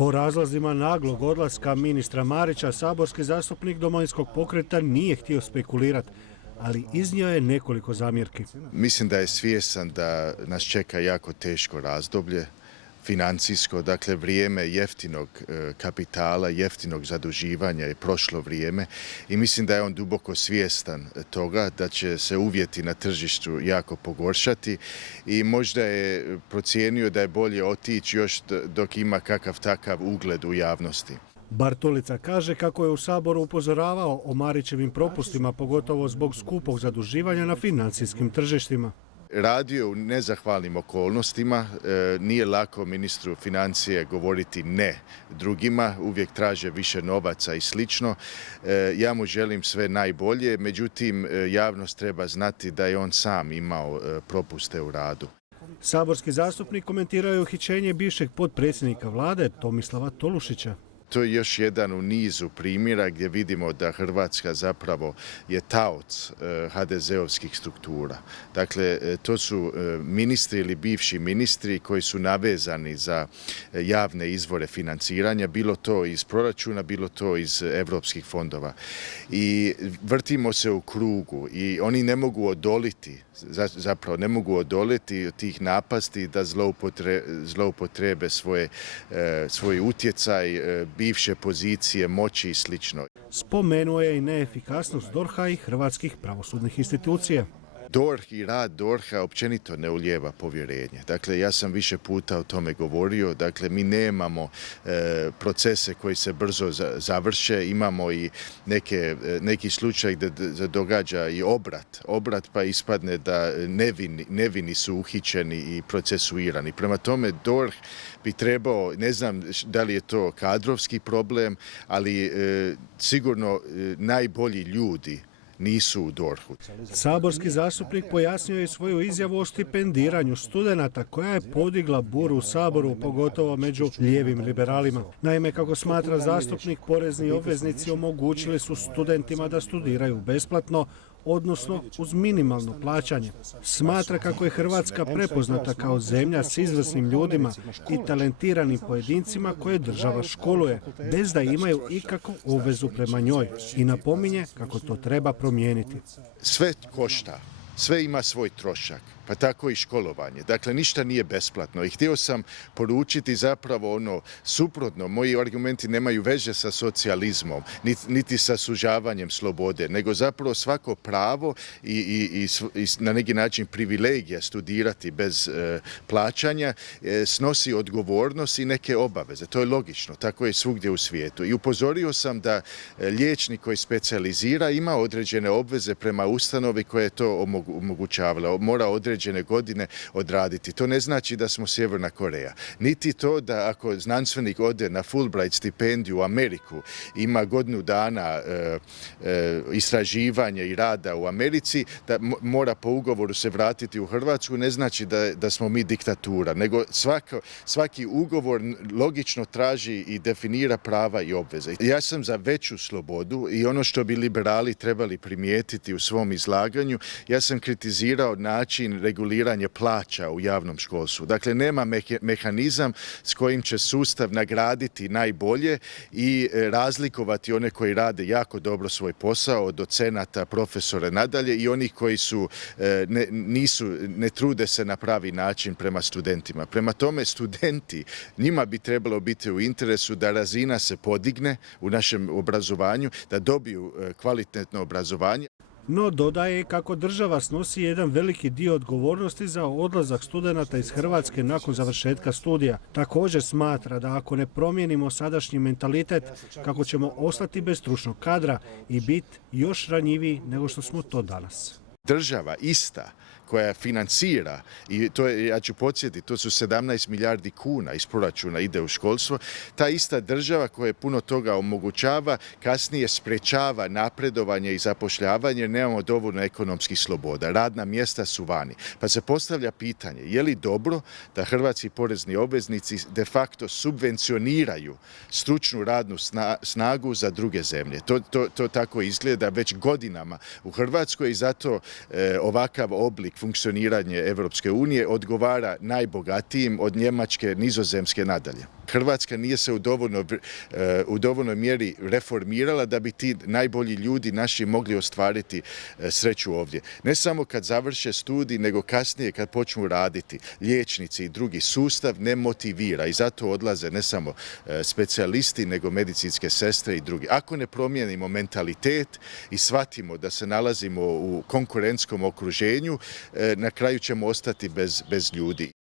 O razlozima naglog odlaska ministra Marića saborski zastupnik Domovinskog pokreta nije htio spekulirati, ali iznio je nekoliko zamjerki. Mislim da je svjestan da nas čeka jako teško razdoblje, financijsko, dakle vrijeme jeftinog kapitala, jeftinog zaduživanja je prošlo vrijeme i mislim da je on duboko svjestan toga da će se uvjeti na tržištu jako pogoršati i možda je procijenio da je bolje otići još dok ima kakav takav ugled u javnosti. Bartulica kaže kako je u Saboru upozoravao o Marićevim propustima, pogotovo zbog skupog zaduživanja na financijskim tržištima. Radio u nezahvalnim okolnostima, nije lako ministru financije govoriti ne drugima, uvijek traže više novaca i slično. Ja mu želim sve najbolje, međutim javnost treba znati da je on sam imao propuste u radu. Saborski zastupnik komentirao je uhićenje bivšeg potpredsjednika vlade Tomislava Tolušića. To je još jedan u nizu primjera gdje vidimo da Hrvatska zapravo je taoc HDZ-ovskih struktura. Dakle, to su ministri ili bivši ministri koji su navezani za javne izvore financiranja, bilo to iz proračuna, bilo to iz europskih fondova. I vrtimo se u krugu i oni ne mogu odoliti, zapravo ne mogu odoliti tih napasti da zloupotrebe svoj utjecaj, bivše pozicije, moći i slično. Spomenuo je i neefikasnost DORH-a i hrvatskih pravosudnih institucija. DORH i rad DORH-a općenito ne ulijeva povjerenje. Dakle, ja sam više puta o tome govorio. Dakle, mi nemamo procese koji se brzo završe. Imamo i neki slučaj gdje se događa i obrat pa ispadne da nevini su uhićeni i procesuirani. Prema tome, DORH bi trebao, ne znam da li je to kadrovski problem, ali sigurno najbolji ljudi nisu u DORH-u. Saborski zastupnik pojasnio je svoju izjavu o stipendiranju studenata koja je podigla buru u Saboru, pogotovo među lijevim liberalima. Naime, kako smatra zastupnik, porezni obveznici omogućili su studentima da studiraju besplatno, odnosno uz minimalno plaćanje. Smatra kako je Hrvatska prepoznata kao zemlja s izvrsnim ljudima i talentiranim pojedincima koje država školuje, bez da imaju ikakvu obvezu prema njoj, i napominje kako to treba promijeniti. Sve košta, sve ima svoj trošak, pa tako i školovanje. Dakle, ništa nije besplatno i htio sam poručiti zapravo ono suprotno. Moji argumenti nemaju veze sa socijalizmom, niti sa sužavanjem slobode, nego zapravo svako pravo i na neki način privilegija studirati bez plaćanja snosi odgovornost i neke obaveze. To je logično, tako je svugdje u svijetu. I upozorio sam da liječnik koji specijalizira ima određene obveze prema ustanovi koja je to omogućavala. Mora određene godine odraditi. To ne znači da smo Sjeverna Koreja. Niti to da ako znanstvenik ode na Fulbright stipendiju u Ameriku, ima godinu dana istraživanja i rada u Americi, da mora po ugovoru se vratiti u Hrvatsku, ne znači da smo mi diktatura, nego svaki ugovor logično traži i definira prava i obveze. Ja sam za veću slobodu i ono što bi liberali trebali primijetiti u svom izlaganju, ja sam kritizirao način reguliranja plaća u javnom školstvu. Dakle, nema mehanizam s kojim će sustav nagraditi najbolje i razlikovati one koji rade jako dobro svoj posao, od docenata, profesora nadalje, i onih koji ne trude se na pravi način prema studentima. Prema tome, studenti, njima bi trebalo biti u interesu da razina se podigne u našem obrazovanju, da dobiju kvalitetno obrazovanje. No dodaje kako država snosi jedan veliki dio odgovornosti za odlazak studenata iz Hrvatske nakon završetka studija. Također smatra da ako ne promijenimo sadašnji mentalitet, kako ćemo ostati bez stručnog kadra i biti još ranjiviji nego što smo to danas. Država ista koja financira, i to je, ja ću podsjetiti, to su 17 milijardi kuna iz proračuna ide u školstvo, ta ista država koja puno toga omogućava, kasnije sprečava napredovanje i zapošljavanje jer nemamo dovoljno ekonomskih sloboda. Radna mjesta su vani. Pa se postavlja pitanje, je li dobro da hrvatski porezni obveznici de facto subvencioniraju stručnu radnu snagu za druge zemlje? To tako izgleda već godinama u Hrvatskoj i zato ovakav oblik funkcioniranje Europske unije odgovara najbogatijim od Njemačke, Nizozemske nadalje. Hrvatska nije se u dovoljnoj mjeri reformirala da bi ti najbolji ljudi naši mogli ostvariti sreću ovdje. Ne samo kad završe studij, nego kasnije kad počnu raditi. Liječnici i drugi sustav ne motivira i zato odlaze ne samo specijalisti, nego medicinske sestre i drugi. Ako ne promijenimo mentalitet i shvatimo da se nalazimo u konkurentskom okruženju, na kraju ćemo ostati bez ljudi.